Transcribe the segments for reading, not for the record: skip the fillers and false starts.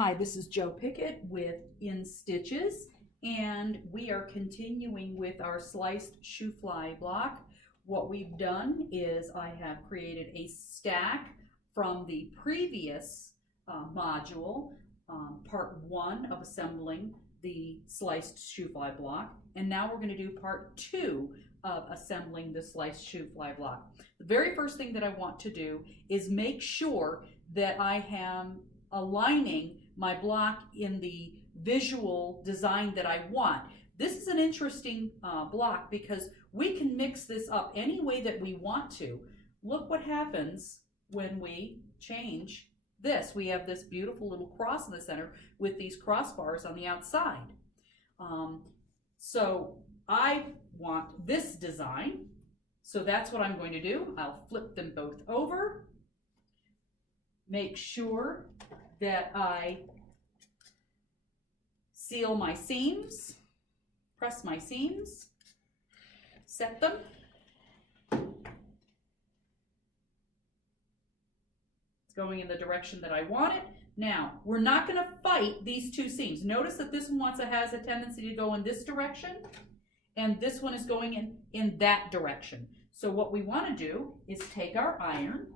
Hi, this is Joe Pickett with In Stitches, and we are continuing with our sliced Shoo-Fly block. What we've done is I have created a stack from the previous module, part 1 of assembling the sliced Shoo-Fly block, and now we're going to do part 2 of assembling the sliced Shoo-Fly block. The very first thing that I want to do is make sure that I am aligning my block in the visual design that I want. This is an interesting block because we can mix this up any way that we want to. Look what happens when we change this. We have this beautiful little cross in the center with these crossbars on the outside. So I want this design, so that's what I'm going to do. I'll flip them both over. Make sure that I seal my seams, press my seams, set them. It's going in the direction that I want it. Now, we're not going to fight these two seams. Notice that this one has a tendency to go in this direction, and this one is going in that direction. So what we want to do is take our iron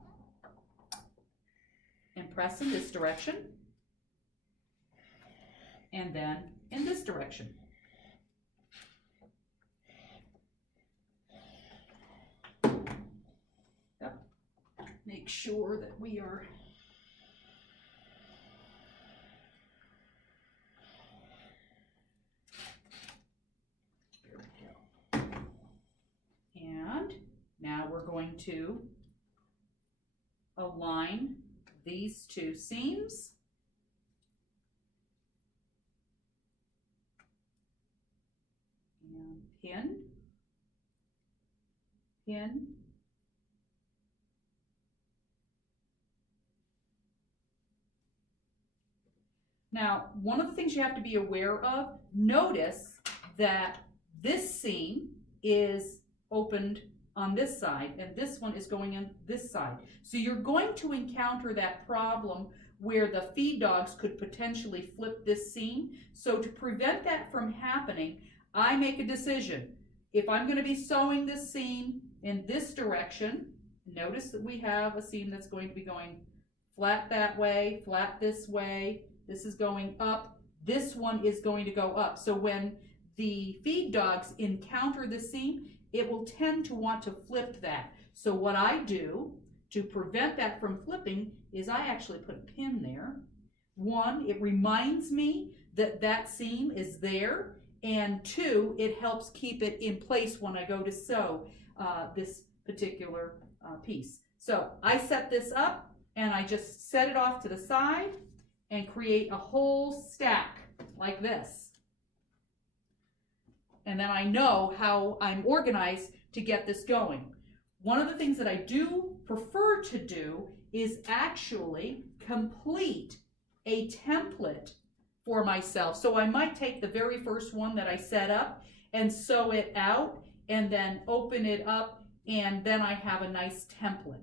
and press in this direction, and then in this direction. Yep. Make sure that we are there we go. And now we're going to align these two seams. And pin, pin, now one of the things you have to be aware of, notice that this seam is opened on this side, and this one is going in this side. So you're going to encounter that problem where the feed dogs could potentially flip this seam. So to prevent that from happening, I make a decision. If I'm going to be sewing this seam in this direction, notice that we have a seam that's going to be going flat that way, flat this way. This is going up. This one is going to go up. So when the feed dogs encounter the seam, it will tend to want to flip that. So what I do to prevent that from flipping is I actually put a pin there. One, it reminds me that that seam is there, and two, it helps keep it in place when I go to sew this particular piece. So I set this up and I just set it off to the side and create a whole stack like this. And then I know how I'm organized to get this going. One of the things that I do prefer to do is actually complete a template for myself. So I might take the very first one that I set up and sew it out and then open it up, and then I have a nice template.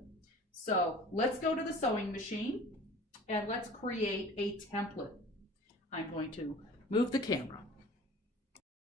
So let's go to the sewing machine and let's create a template. I'm going to move the camera.